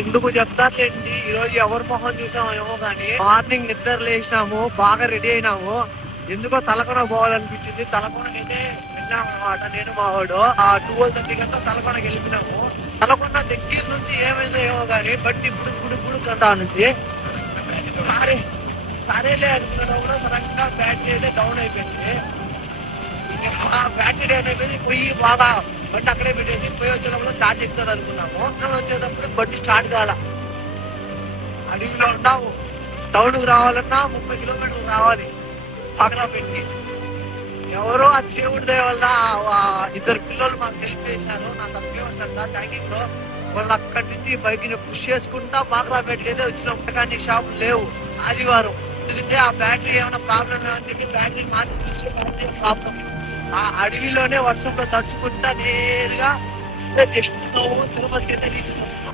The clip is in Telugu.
ఎందుకు చెప్తారులేండి. ఈ రోజు ఎవరి మొహం చూసామో ఏమో కానీ మార్నింగ్ నిద్ర లేచినాము, బాగా రెడీ అయినాము. ఎందుకో తలకొన పోవాలనిపించింది. తలకొనకైతే వెళ్ళాము అనమాట. నేను మా వాడు 12:30 కంతా తలకొనకి వెళ్ళిపోయినాము. తలకొన దగ్గర నుంచి ఏమైందో ఏమో కానీ బట్టి ఇప్పుడు కంటా ఉంది. సరే సరేలే అనుకున్నాను కూడా సడన్ గా బ్యాటరీ అయితే డౌన్ అయిపోయింది. బ్యాటరీ డౌన్ అయిపోయింది. పోయి బాగా బండి అక్కడే పెట్టేసి పోయి వచ్చేటప్పుడు ఛార్జ్ ఎక్కుతుంది అనుకున్నాము. వచ్చేటప్పుడు బండి స్టార్ట్ కాల. అడవిలో ఉన్నాము. టౌన్కి రావాలన్నా 30 కిలోమీటర్లు రావాలి పక్కన పెట్టి. ఎవరో ఆ దేవుడి దయ వల్ల ఇద్దరు పిల్లలు మాకు హెల్ప్ చేశారు. నా సబ్స్క్రైబర్స్ అంట ట్యాంకింగ్ లో. వాళ్ళు అక్కడి నుంచి బైక్ పుష్ చేసుకుంటా బాక్రాపేటకి అయితే వచ్చినాం. కానీ షాపులు లేవు ఆదివారం. ఎందుకంటే ఆ బ్యాటరీ ఏమైనా ప్రాబ్లం ఏమని బ్యాటరీ మార్చి చూస్తే బ్యాటరీ ప్రాబ్లం. ఆ అడవిలోనే వర్షంలో తడుచుకుంటా నేరుగా జస్ట్ తిరుపతికి అయితే రీచ్